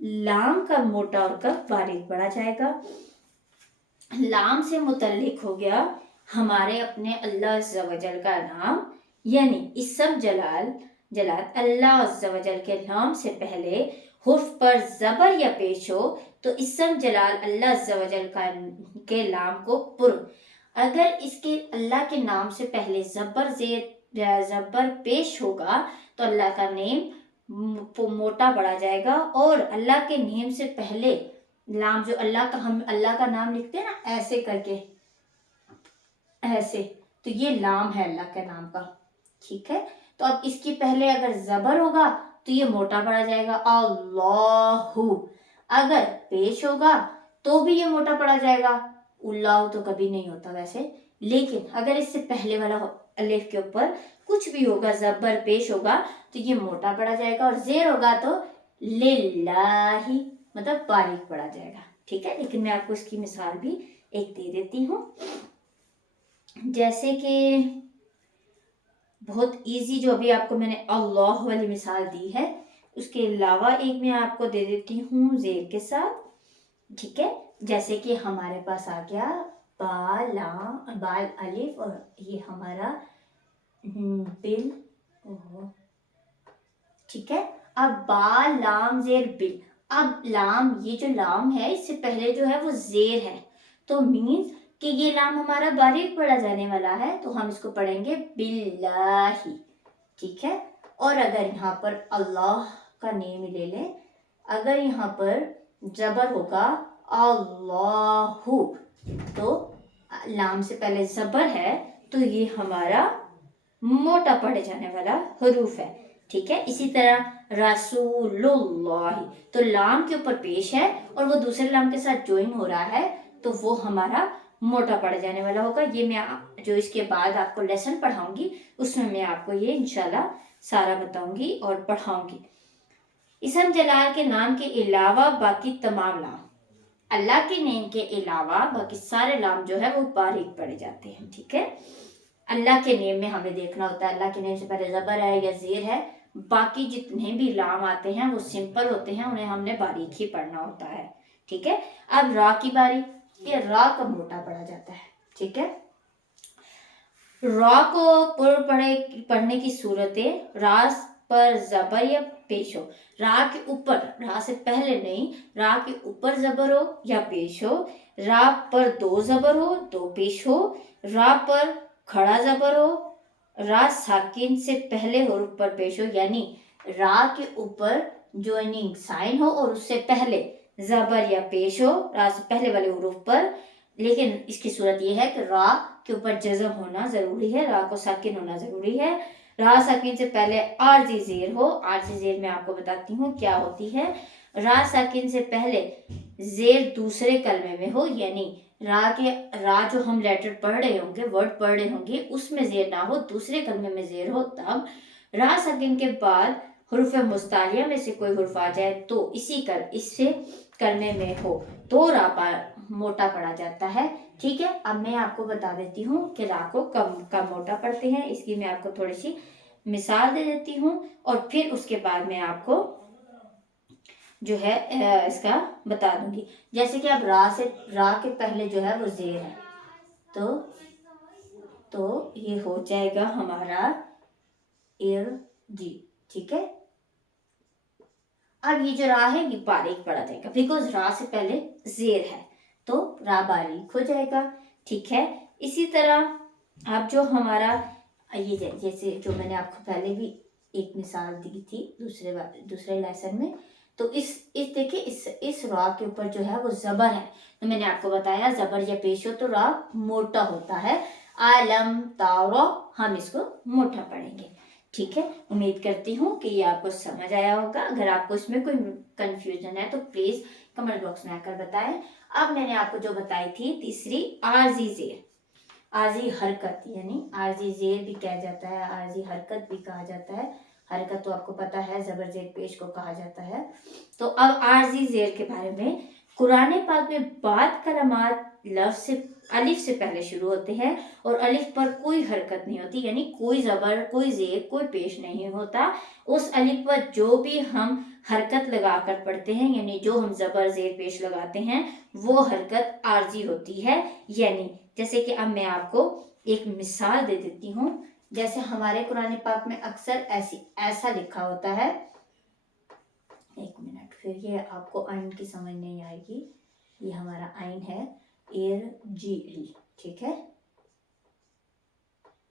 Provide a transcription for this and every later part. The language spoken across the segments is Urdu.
لام کا موٹا اور کب باریک پڑا جائے گا. لام سے متعلق ہو گیا ہمارے اپنے اللہ عز و جل کا نام، یعنی اسم جلال اللہ عز و جل کے نام سے پہلے حرف پر زبر یا پیش ہو تو اسم جلال اللہ عز و جل کے نام کو پر. اگر اس کے اللہ کے نام سے پہلے زبر پیش ہوگا تو اللہ کا نیم موٹا پڑا جائے گا، اور اللہ کے نیم سے پہلے لام جو ہم اللہ کا نام لکھتے ہیں نا ایسے کر کے، ایسے، تو یہ لام ہے اللہ کے نام کا. ٹھیک ہے، تو اب اس کی پہلے اگر زبر ہوگا تو یہ موٹا پڑا جائے گا اللہ. اگر پیش ہوگا تو بھی یہ موٹا پڑا جائے گا. اللہ تو کبھی نہیں ہوتا ویسے، لیکن اگر اس سے پہلے والا الف کے اوپر کچھ بھی ہوگا، زبر پیش ہوگا تو یہ موٹا پڑا جائے گا، اور زیر ہوگا تو للہ مطلب باریک پڑا جائے گا. ٹھیک ہے، لیکن میں آپ کو اس کی مثال بھی ایک دے دیتی ہوں. جیسے کہ بہت ایزی جو ابھی آپ کو میں نے اللہ والی مثال دی ہے، اس کے علاوہ ایک میں آپ کو دے دیتی ہوں زیر کے ساتھ. ٹھیک ہے، جیسے کہ ہمارے پاس آ گیا بال الف، اور یہ ہمارا بل. ٹھیک ہے، اب با لام زیر بل. اب لام، یہ جو لام ہے اس سے پہلے جو ہے وہ زیر ہے، تو مینز کہ یہ لام ہمارا باریک پڑھا جانے والا ہے، تو ہم اس کو پڑھیں گے باللہ. ٹھیک ہے، اور اگر یہاں پر اللہ کا نیم لے لیں، اگر یہاں پر زبر ہوگا اللہ، تو لام سے پہلے زبر ہے تو یہ ہمارا موٹا پڑھے جانے والا حروف ہے. ٹھیک ہے، اسی طرح رسول اللہ، تو لام کے اوپر پیش ہے اور وہ دوسرے لام کے ساتھ جوائن ہو رہا ہے تو وہ ہمارا موٹا پڑ جانے والا ہوگا. یہ میں جو اس کے بعد آپ کو لیسن پڑھاؤں گی اس میں آپ کو یہ انشاءاللہ سارا بتاؤں گی اور پڑھاؤں گی. اسم جلال کے نام کے علاوہ باقی تمام لام، اللہ کے نیم کے علاوہ باقی سارے لام جو ہے وہ باریک پڑے جاتے ہیں. ٹھیک ہے، اللہ کے نیم میں ہمیں دیکھنا ہوتا ہے اللہ کے نیم سے پہلے زبر ہے یا زیر ہے. باقی جتنے بھی لام آتے ہیں وہ سمپل ہوتے ہیں، انہیں ہم نے باریک ہی پڑھنا ہوتا ہے. ٹھیک ہے، اب را کی باری. یہ را کا موٹا پڑھا جاتا ہے. ٹھیک ہے، را کو پر پڑھنے کی صورتیں: را پر زبر یا پیش ہو، را کے اوپر، را سے پہلے نہیں، را کے اوپر زبر ہو یا پیش ہو، را پر دو زبر ہو دو پیش ہو، را پر کھڑا زبر ہو، را ساکن سے پہلے حروف پر پیش ہو، یعنی را کے اوپر جوائننگ سائن ہو اور اس سے پہلے زبر یا پیش ہو را سے پہلے والے حروف پر. لیکن اس کی صورت یہ ہے کہ را کے اوپر جزم ہونا ضروری ہے، را کو ساکن ہونا ضروری ہے. را ساکن سے پہلے عارضی زیر ہو. عارضی زیر میں آپ کو بتاتی ہوں کیا ہوتی ہے. را ساکن سے پہلے زیر دوسرے کلمے میں ہو، یعنی را جو ہم لیٹر پڑھ رہے ہوں گے، ورڈ پڑھ رہے ہوں گے، اس میں زیر نہ ہو، دوسرے کلمے میں زیر ہو. تب را ساکن کے بعد حروف مستعلیہ میں سے کوئی حرف آ جائے تو اس سے کلمے میں ہو تو را موٹا پڑا جاتا ہے. ٹھیک ہے، اب میں آپ کو بتا دیتی ہوں کہ را کو کم موٹا پڑھتے ہیں. اس کی میں آپ کو تھوڑی سی مثال دے دیتی ہوں اور پھر اس کے بعد میں آپ کو جو ہے اس کا بتا دوں گی. جیسے کہ اب را کے پہلے جو ہے وہ زیر ہے تو یہ ہو جائے گا ہمارا جی. ٹھیک ہے، اب یہ جو را ہے یہ باریک پڑا جائے گا، بیکاز را سے پہلے زیر ہے تو را باریک ہو جائے گا. ٹھیک ہے، اسی طرح اب جو ہمارا یہ جیسے جو میں نے آپ کو پہلے بھی ایک مثال دی تھی دوسرے لیسن میں، تو دیکھیں اس را کے اوپر جو ہے وہ زبر ہے، تو میں نے آپ کو بتایا زبر یا پیش ہو تو را موٹا ہوتا ہے. علم تارو، ہم اس کو موٹا پڑھیں گے. ٹھیک ہے، امید کرتی ہوں کہ یہ آپ کو سمجھ آیا ہوگا. اگر آپ کو اس میں کوئی کنفیوژن ہے تو پلیز کمنٹ باکس میں آ کر بتائیں. اب میں نے آپ کو جو بتائی تھی تیسری عارضی زیر، عارضی حرکت، یعنی عارضی زیر بھی کہا جاتا ہے، عارضی حرکت بھی کہا جاتا ہے. حرکت تو آپ کو پتا ہے زبر زیر پیش کو کہا جاتا ہے. تو اب عارضی زیر کے بارے میں قرآن پاک میں بعض کلمات لفظ سے الف سے پہلے شروع ہوتے ہیں اور الف پر کوئی حرکت نہیں ہوتی، یعنی کوئی زبر کوئی زیر کوئی پیش نہیں ہوتا. اس الف پر جو بھی ہم حرکت لگا کر پڑھتے ہیں، یعنی جو ہم زبر زیر پیش لگاتے ہیں وہ حرکت عارضی ہوتی ہے. یعنی جیسے کہ اب میں آپ کو ایک مثال دے دیتی ہوں. جیسے ہمارے قرآن پاک میں اکثر ایسا لکھا ہوتا ہے، ایک منٹ، پھر یہ آپ کو آئین کی سمجھ نہیں آئے گی. یہ ہمارا آئین ہے ارجعی، ٹھیک ہے.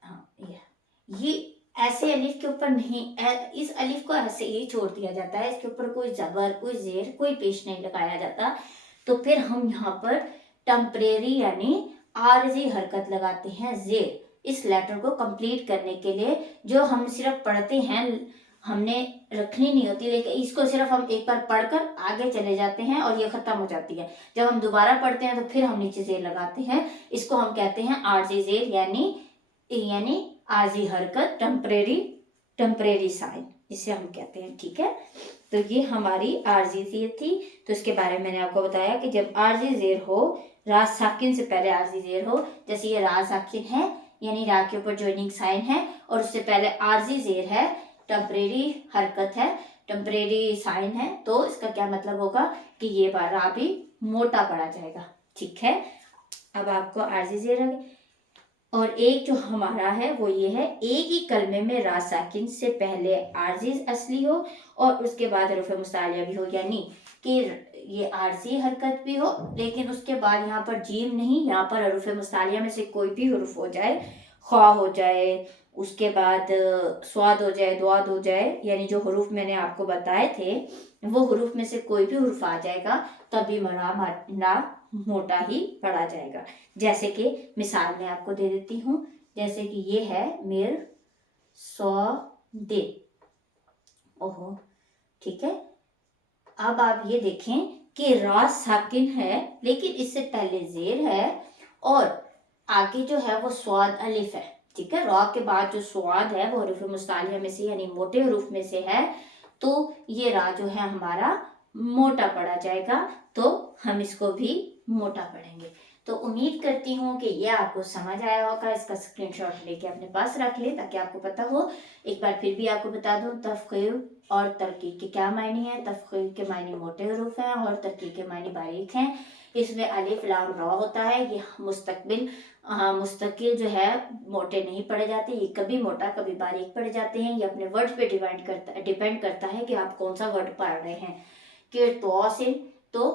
ہاں یہ ایسے الف کے اوپر نہیں، اس الف کو ایسے ہی چھوڑ دیا جاتا ہے، اس کے اوپر کوئی زبر کوئی زیر کوئی پیش نہیں لگایا جاتا. تو پھر ہم یہاں پر ٹمپریری یعنی عارضی حرکت لگاتے ہیں زیر، اس لیٹر کو کمپلیٹ کرنے کے لیے. جو ہم صرف پڑھتے ہیں ہم نے رکھنی نہیں ہوتی، لیکن اس کو صرف ہم ایک بار پڑھ کر آگے چلے جاتے ہیں اور یہ ختم ہو جاتی ہے. جب ہم دوبارہ پڑھتے ہیں تو پھر ہم نیچے زیر لگاتے ہیں. اس کو ہم کہتے ہیں عارضی زیر یعنی عارضی حرکت، ٹمپریری سائن جسے ہم کہتے ہیں، ٹھیک ہے. تو یہ ہماری عارضی زیر تھی. تو اس کے بارے میں نے آپ کو بتایا کہ جب عارضی زیر ہو، را ساکن سے پہلے عارضی زیر ہو، جیسے یہ را ساکن ہے یعنی را کے اوپر جوائننگ سائن ہے اور اس سے پہلے عارضی زیر ہے، ٹمپریری حرکت ہے، ٹمپریری سائن ہے، تو اس کا کیا مطلب ہوگا کہ یہ را بھی موٹا پڑا جائے گا، ٹھیک ہے. اب آپ کو عارضی زیر ہے. اور ایک جو ہمارا ہے وہ یہ ہے، ایک ہی کلمے میں را ساکن سے پہلے عارضی اصلی ہو اور اس کے بعد حروف مستعلیہ بھی ہو، یعنی کہ یہ عارضی حرکت بھی ہو لیکن اس کے بعد یہاں پر جیم نہیں، یہاں پر حروف مستعلیہ میں سے کوئی بھی حرف ہو جائے، خواہ ہو جائے، اس کے بعد سواد ہو جائے، دواد ہو جائے، یعنی جو حروف میں نے آپ کو بتائے تھے وہ حروف میں سے کوئی بھی حرف آ جائے گا تبھی را موٹا ہی پڑا جائے گا. جیسے کہ مثال میں آپ کو دے دیتی ہوں، جیسے کہ یہ ہے میر سو دے، اوہو، ٹھیک ہے. اب آپ یہ دیکھیں کہ را ساکن ہے لیکن اس سے پہلے زیر ہے اور آگے جو ہے وہ سواد الف ہے، ٹھیک ہے. را کے بعد جو سواد ہے وہ حروف مستعلیہ میں سے یعنی موٹے حروف میں سے ہے، تو یہ را جو ہے ہمارا موٹا پڑا جائے گا، تو ہم اس کو بھی موٹا پڑھیں گے. تو امید کرتی ہوں کہ یہ آپ کو سمجھ آیا ہوگا. اس کا اسکرین شاٹ لے کے اپنے پاس رکھ لیں تاکہ آپ کو پتا ہو. ایک بار پھر بھی آپ کو بتا دوں، تفخیم اور ترقیق کے کیا معنی ہیں. تفخیم کے معنی موٹے حروف ہیں اور ترقیق کے معنی باریک ہیں. اس میں الف لام را ہوتا ہے، یہ مستقل جو ہے موٹے نہیں پڑے جاتے، یہ کبھی موٹا کبھی باریک پڑے جاتے ہیں. یہ اپنے ورڈ پہ ڈیپینڈ کرتا ہے کہ آپ کون سا ورڈ پڑھ رہے ہیں. کہ تو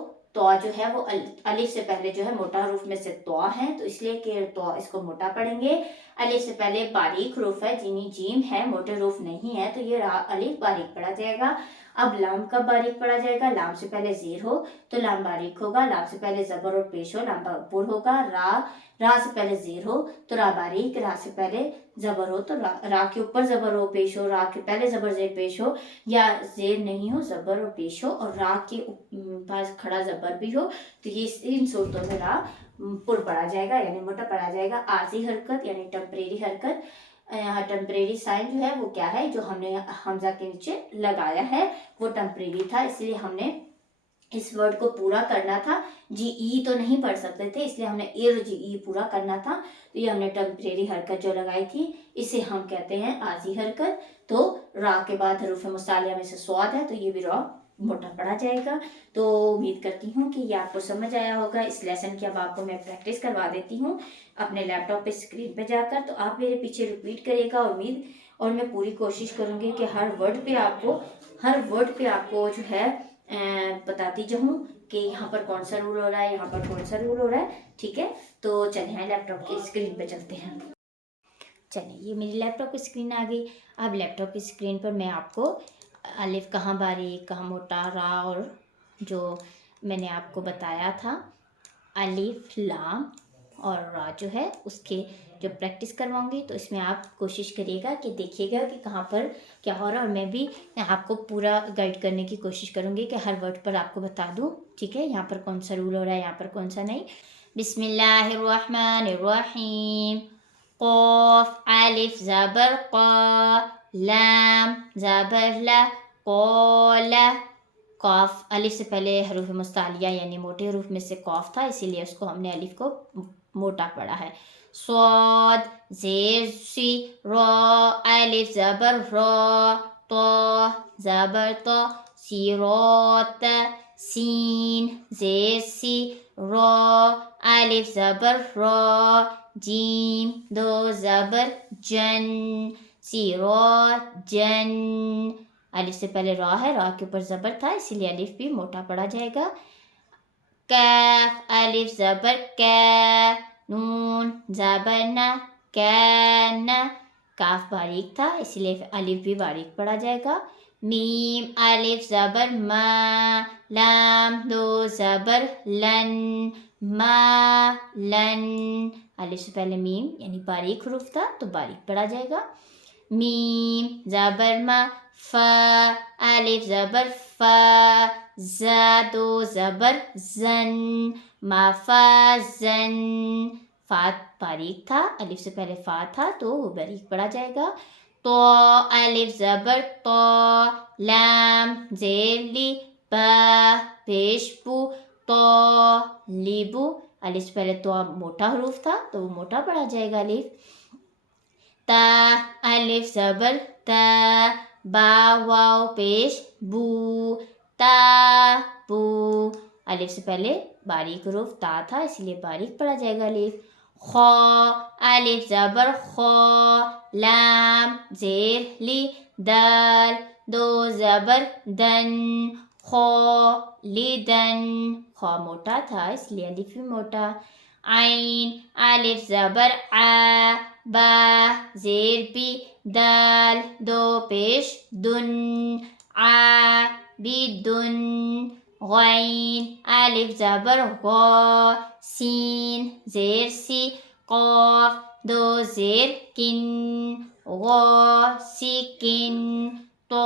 جو ہے وہ الف سے پہلے جو ہے موٹا حروف میں سے تو ہے، تو اس لیے کہ تو اس کو موٹا پڑھیں گے. الف سے پہلے باریک حروف ہے جنہیں جیم ہے، موٹے حروف نہیں ہے، تو یہ الف باریک پڑھا جائے گا. اب لام کب باریک پڑھا جائے گا؟ لام سے پہلے زیر ہو تو لام باریک ہوگا، لام سے پہلے زبر اور پیش ہو لام پر ہوگا. را سے پہلے زیر ہو تو را باریک، را سے پہلے زبر ہو تو را کے اوپر زبر ہو پیش ہو، را کے پہلے زبر زیر پیش ہو، یا زیر نہیں ہو زبر اور پیش ہو اور را کے پاس کھڑا زبر بھی ہو، تو یہ ان صورتوں میں را پر پڑا جائے گا یعنی موٹا پڑا جائے گا. عارضی حرکت یعنی ٹمپریری حرکت، ٹمپریری سائن جو ہے وہ کیا ہے؟ جو ہم نے حمزہ کے نیچے لگایا ہے وہ ٹمپریری تھا، اس لیے ہم نے اس ورڈ کو پورا کرنا تھا. جی ای تو نہیں پڑھ سکتے تھے، اس لیے ہم نے جی ای پورا کرنا تھا. تو یہ ہم نے ٹمپریری حرکت جو لگائی تھی اسے ہم کہتے ہیں عارضی حرکت. تو را کے بعد حروف مستعلیہ میں سے سواد ہے تو یہ بھی را موٹا پڑا جائے گا. تو امید کرتی ہوں کہ یہ آپ کو سمجھ آیا ہوگا. اس لیسن کی اب آپ کو میں پریکٹس کروا دیتی ہوں اپنے لیپ ٹاپ پہ اسکرین پہ جا کر، تو آپ میرے پیچھے ریپیٹ کرے گا اور میں پوری کوشش کروں گی کہ ہر ورڈ پہ آپ کو جو ہے بتاتی جاؤں کہ یہاں پر کون سا رول ہو رہا ہے، یہاں پر کون سا رول ہو رہا ہے، ٹھیک ہے. تو چلیں لیپ ٹاپ کی اسکرین پہ چلتے ہیں. چلیں یہ میری لیپ ٹاپ کی اسکرین آ گئی. اب لیپ ٹاپ کی اسکرین پر میں آپ کو الف کہاں باریک کہاں موٹا، را اور جو میں نے آپ کو بتایا تھا الف لام اور را جو ہے اس کے جو پریکٹس کرواؤں گی، تو اس میں آپ کوشش کریے گا کہ دیکھیے گا کہ کہاں پر کیا ہو رہا ہے، اور میں بھی آپ کو پورا گائیڈ کرنے کی کوشش کروں گی کہ ہر ورڈ پر آپ کو بتا دوں، ٹھیک ہے. یہاں پر کون سا رول ہو رہا ہے، یہاں پر کون سا نہیں. بسم اللہ الرحمن الرحیم. قاف الف زبر قا، لام زبر لا، قال. قاف الف سے پہلے حروف مستعلیہ یعنی موٹے حروف میں سے قاف تھا، اسی لیے اس کو ہم نے الف کو موٹا پڑھا ہے. صاد زیر سی، را الف زبر را، طا زبر طا، صراط، سین زیر سی، را الف زبر را، جیم دو زبر جن، صراط جن. الف سے پہلے را ہے، را کے اوپر زبر تھا اسی لیے الف بھی موٹا پڑا جائے گا. کاف الف زبر کا، نون زبر نا، کان، کاف باریک تھا اسی لیے الف بھی باریک پڑا جائے گا. میم الف زبر ما، لام دو زبر لن، ما لن. الف سے پہلے میم یعنی باریک حروف تھا تو باریک پڑا جائے گا. میم زبر ما، فا الف زبر فا، زا دو زبر زن، ما فا زن. فا باریک تھا، الف سے پہلے فا تھا تو وہ باریک پڑا جائے گا. تو الف زبر تو، لام زیر لی، با پیش بو، تو لیبو. الف سے پہلے تو موٹا حروف تھا تو وہ موٹا پڑا جائے گا الف. تا الف زبر تا، با واو پیش بو، تا بو. الف سے پہلے باریک حروف تا تھا اسی لیے باریک پڑا جائے گا الف. خا الف زبر خا، لام زیر لی، دال دو زبر دن، خا لیدن. خا موٹا تھا اس لیے الف بھی موٹا. عین الف زبر آ، با زیر بی، دال دو پیش دن، آ بی دن. غین الف زبر غا، سین زیر سی، قاف دو زیر کن، غا سکن. تو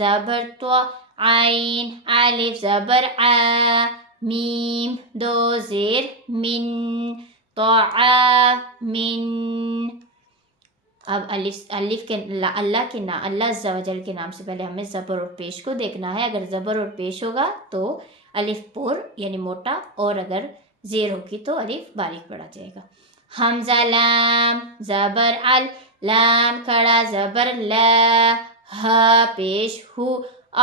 زبر تو، عین الف زبر آ، میم دو زیر من، طعامن. اب الف کے اللہ عز و جل کے نام سے پہلے ہمیں زبر اور پیش کو دیکھنا ہے. اگر زبر اور پیش ہوگا تو الف پر یعنی موٹا، اور اگر زیر ہوگی تو الف باریک پڑا جائے گا. حمزہ لام زبر ال، لام کھڑا زبر لا، ہا پیش ہو،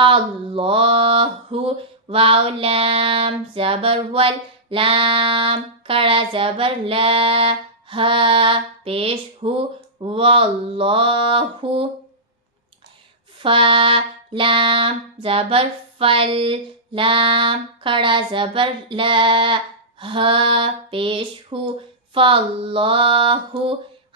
اللہ، واو لام زبر ول، لام کھڑا زبر لا، ہا پیش ہو، واللہ. فا لام زبر فل، لام کھڑا زبر لا، ہا پیش ہو، فاللہ.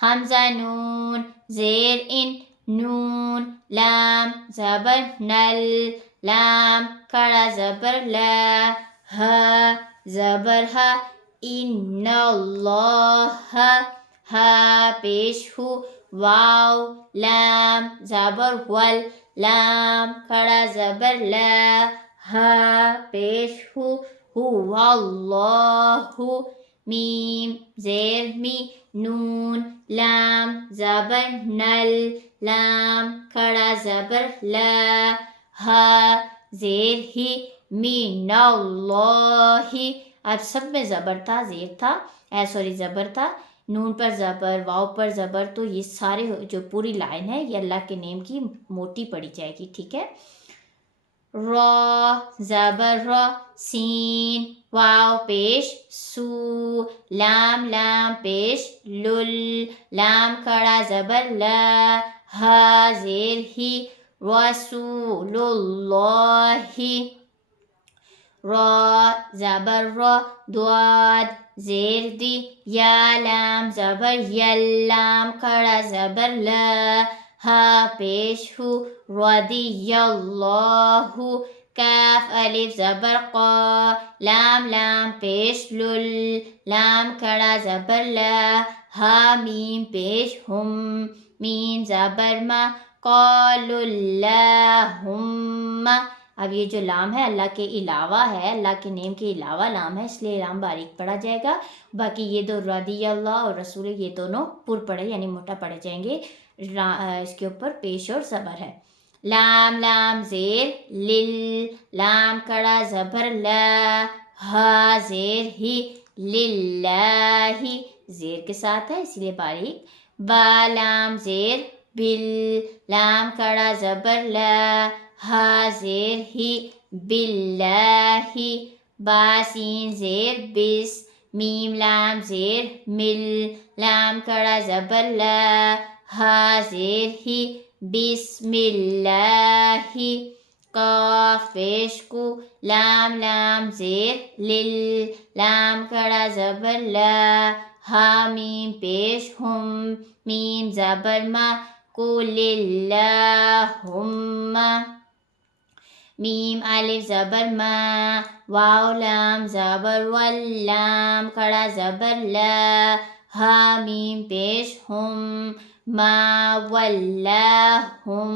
حمزہ نون زیر ان، نون لام زبر نل، لام کھڑا زبر لا، ہا زبر ہا، ان اللہ، ہا پیش ہو، واو لام زبر ول، لام کھڑا زبر لا، ہا پیش ہو، اللہ. میم زیر می، نون لام زبر نل، لام کھڑا زبر لا، ہا زیر ہی، من اللہ. اب سب میں زبر تھا، زیر تھا، زبر تھا، نون پر زبر، واو پر زبر، تو یہ سارے جو پوری لائن ہے یہ اللہ کے نیم کی موٹی پڑی جائے گی. ٹھیک ہے. را زبر را، سین واو پیش سو، لام پیش لل، لام کھڑا زبر لا، ہا زیر ہی، رسول اللہ. را زبر را، دواد زیر دی، یا لام زبر یل، لام کھڑا زبر لا، ہا پیش ہو، رضی اللہ. کاف الف زبر قا، لام پیش لل، لام کھڑا زبر لا، ہا میم پیش ہم، میم زبر ما، قالوا اللہم. اب یہ جو لام ہے اللہ کے علاوہ ہے، اللہ کے نیم کے علاوہ لام ہے اس لیے لام باریک پڑا جائے گا. باقی یہ دو رضی اللہ اور رسول یہ دونوں پر پڑے یعنی موٹا پڑے جائیں گے. اس کے اوپر پیش اور زبر ہے. لام زیر لل، لام کھڑا زبر لا، ہا زیر ہی، للہ زیر کے ساتھ ہے اس لیے باریک. با لام زیر بل، لام کھڑا زبر لا، ہا زیر ہی باللہ با سین زیر بس میم لام زیر مل لام کڑا زبر لا ہا زیر ہی بسم اللہ قاف پیش کو لام لام زیر لل لام کڑا زبر لا ہا میم پیش ہم میم زبر ما قل اللہم میم الف زبر ما واو لام زبر واللام کڑا زبر لا ہا میم پیش ہم ما واللہم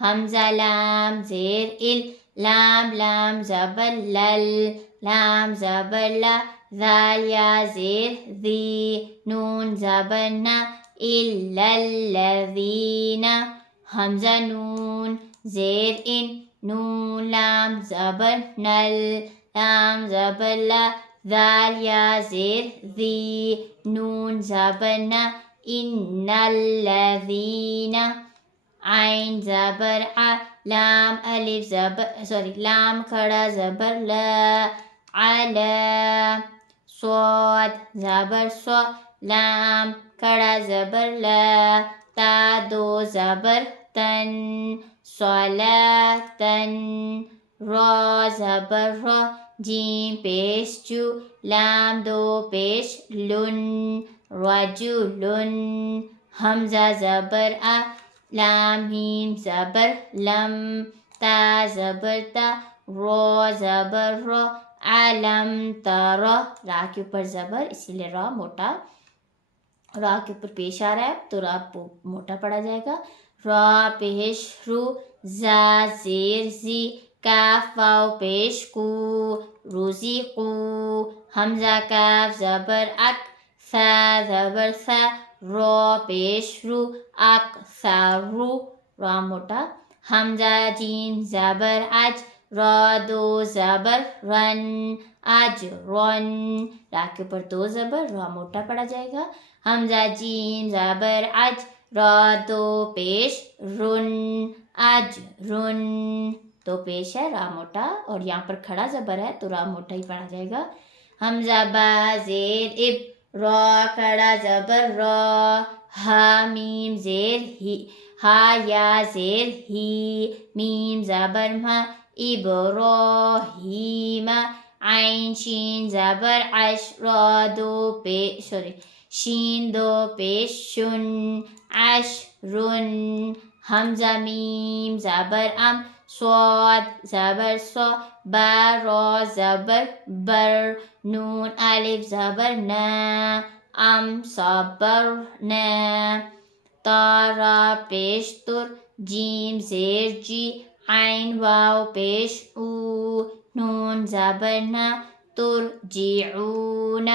حمزہ لام زیر ال لام لام زبر لل لام زبر لا ذال یا زیر ذی نون زبر نا الا الذین حمزہ نون زیر ان نون لام زبر نل لام زبر لا ذال یا زیر ذی نون زبر نا ان الذین عین زبر ع لام الف زبر لام کھڑا زبر لا علا صاد زبر ص لام کھڑا زبر لا تا دو زبر تن صلاتن را زبر را جیم پیش جو لام دو پیش لن رجلن حمزہ زبر ا لام میم زبر لم تا زبر تا را زبر را علم ترا را کے اوپر زبر اسی لیے را موٹا را کے اوپر پیش آ رہا ہے تو را موٹا پڑا جائے گا را پیش رو زا زیر زی کاف واو پیش کو روزی کو حمزہ کاف زبر اک ثا زبر ثا را پیش رو اک ثا رو را موٹا حمزہ جیم زبر اج را دو زبر رن اج رن را کے اوپر دو زبر را موٹا پڑا جائے گا حمزہ جیم زبر اج را دو پیش رن اج رن دو پیش ہے را موٹا اور یہاں پر کھڑا زبر ہے تو را موٹا ہی پڑا جائے گا حمزہ با زیر اب را کھڑا زبر را ہا میم زیر ہی ہا یا زیر ہی میم زبر ما ابراہیم عین شین زبر عش را دو پیش شین دو پیش شن عش رن حمزہ میم زبر ام صاد زبر صا با را زبر بر نون الف زبر نا ام صبر نا تا را پیش تر جیم زیر جی عین واو پیش او نون زبر نا ترجعون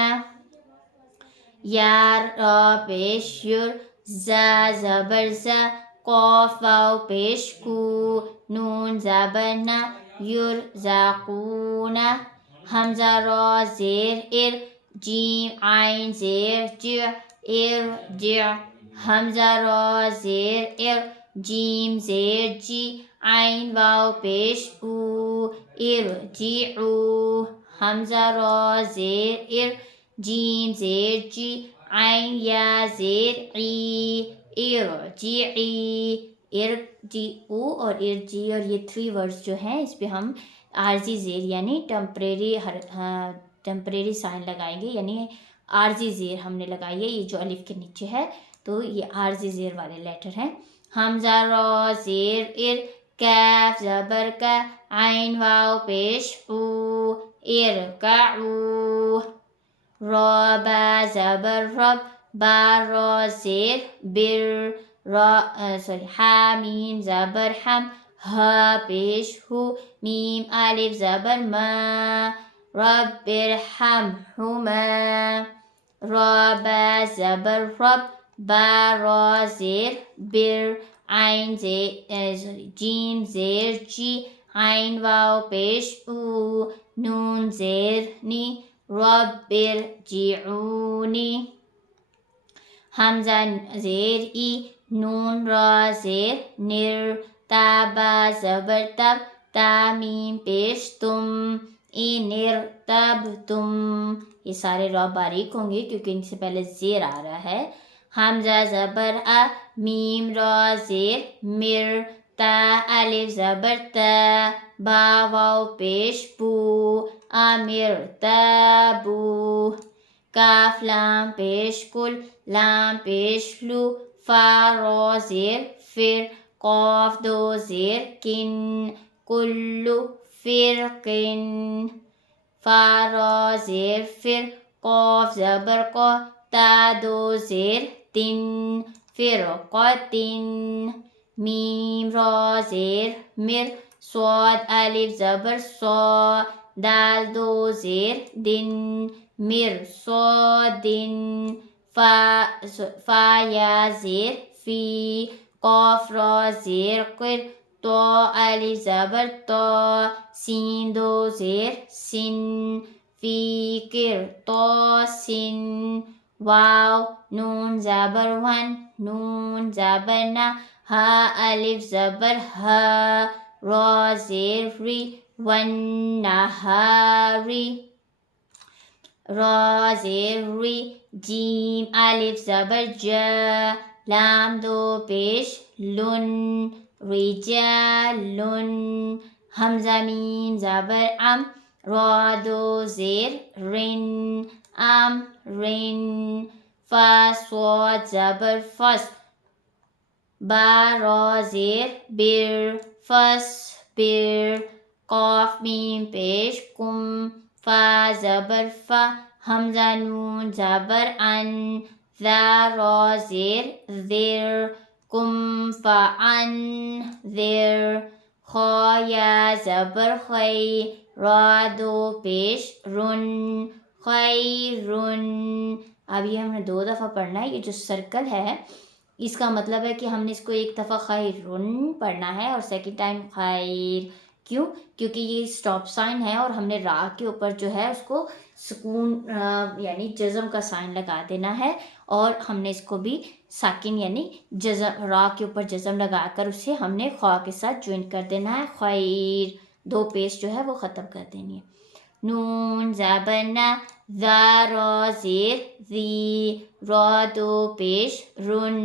یا را پیش یر زا زبر زا قاف واو پیش کو نون زبر نا یرزقون حمزہ را زیر ار جیم عین زیر جع ارجع حمزہ را زیر ار جیم زیر جی عین واو پیش او ارجعو حمزہ را زیر ار جیم زیر جی عین یا زیر عی ارجعی ارجعو اور ارجی اور یہ 3 ورڈز جو ہیں اس پہ ہم عارضی زیر یعنی ٹمپریری سائن لگائیں گے یعنی عارضی زیر ہم نے لگائی ہے یہ جو الف کے نیچے ہے تو یہ عارضی زیر والے لیٹر ہیں حمزہ را زیر ار کاف زبر کا عین واو پیش او ارکعو را با زبر رب با را زیر بر ہا میم زبر ہم ہا پیش ہو میم الف زبر ما رب ارحمہما را با زبر رب با را زیر بر عین جیم زیر جی عین واو پیش او نون زیر نی رب ارجعونی حمزہ زیر ای نون را زیر نر تا با زبر تب، تا میم پیش تم، اینر تب تم. یہ سارے را باریک ہوں گے کیونکہ ان سے پہلے زیر آ رہا ہے. حمزہ زبر ا، میم را زیر مر، تا الف زبر تا، با واو پیش بو، امر تابو. کاف لام پیش کل، لام پیش لو، فا را زیر فر، قاف دو زیر کن، کلو فرقن. فا را زیر فر، قاف زبر قا، تا دو زیر تن، فرقتن. میم را زیر مر، صاد الف زبر صا، دال دو زیر دن، مرصادن. فا یا زیر فی، قاف را زیر قر، تو الف زبر تو، سین دو زیر سن، فیکر تو سن. واو نون زبر ون، نون زبر نا، ہا الف زبر ہا، را زیر ری، ون نہاری، را زیر ری. جیم الف زبر جا، لام دو پیش لن، رجالن. حمزہ میم زبر ام، را دو زیر رن، امرن. فا صاد زبر فس، با را زیر بر، فس بر. قاف میم پیش کم، فا زبر فا، حمزہ نون زبر ان، ذا را زیر ذر، کم فان ذر. خا یا زبر خی، را دو پیش رن، خیرن. اب یہ ہم نے 2 دفعہ پڑھنا ہے. یہ جو سرکل ہے اس کا مطلب ہے کہ ہم نے اس کو ایک دفعہ خیرن پڑھنا ہے اور سیکنڈ ٹائم خیر. کیوں؟ کیونکہ یہ سٹاپ سائن ہے اور ہم نے را کے اوپر جو ہے اس کو سکون یعنی جزم کا سائن لگا دینا ہے، اور ہم نے اس کو بھی ساکن یعنی جزم، را کے اوپر جزم لگا کر اسے ہم نے خوا کے ساتھ جوائن کر دینا ہے. خیر 2 پیش جو ہے وہ ختم کر دینی ہے. نون زبر نا، ذا را زیر ذی، را دو پیش رن،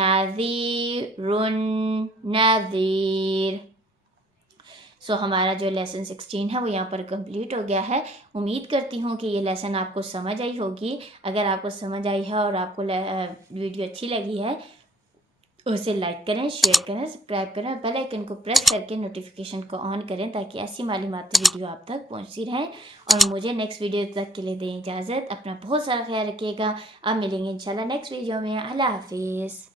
نذیرن، نذیر. سو ہمارا جو لیسن 16 ہے وہ یہاں پر کمپلیٹ ہو گیا ہے. امید کرتی ہوں کہ یہ لیسن آپ کو سمجھ آئی ہوگی. اگر آپ کو سمجھ آئی ہے اور آپ کو ویڈیو اچھی لگی ہے اسے لائک کریں، شیئر کریں، سبسکرائب کریں، بیل آئیکن کو پریس کر کے نوٹیفیکیشن کو آن کریں تاکہ ایسی معلوماتی ویڈیو آپ تک پہنچتی رہیں. اور مجھے نیکسٹ ویڈیو تک کے لیے دیں اجازت. اپنا بہت سارا خیال رکھیے گا. اب ملیں گے انشاءاللہ نیکسٹ ویڈیو میں. اللہ حافظ.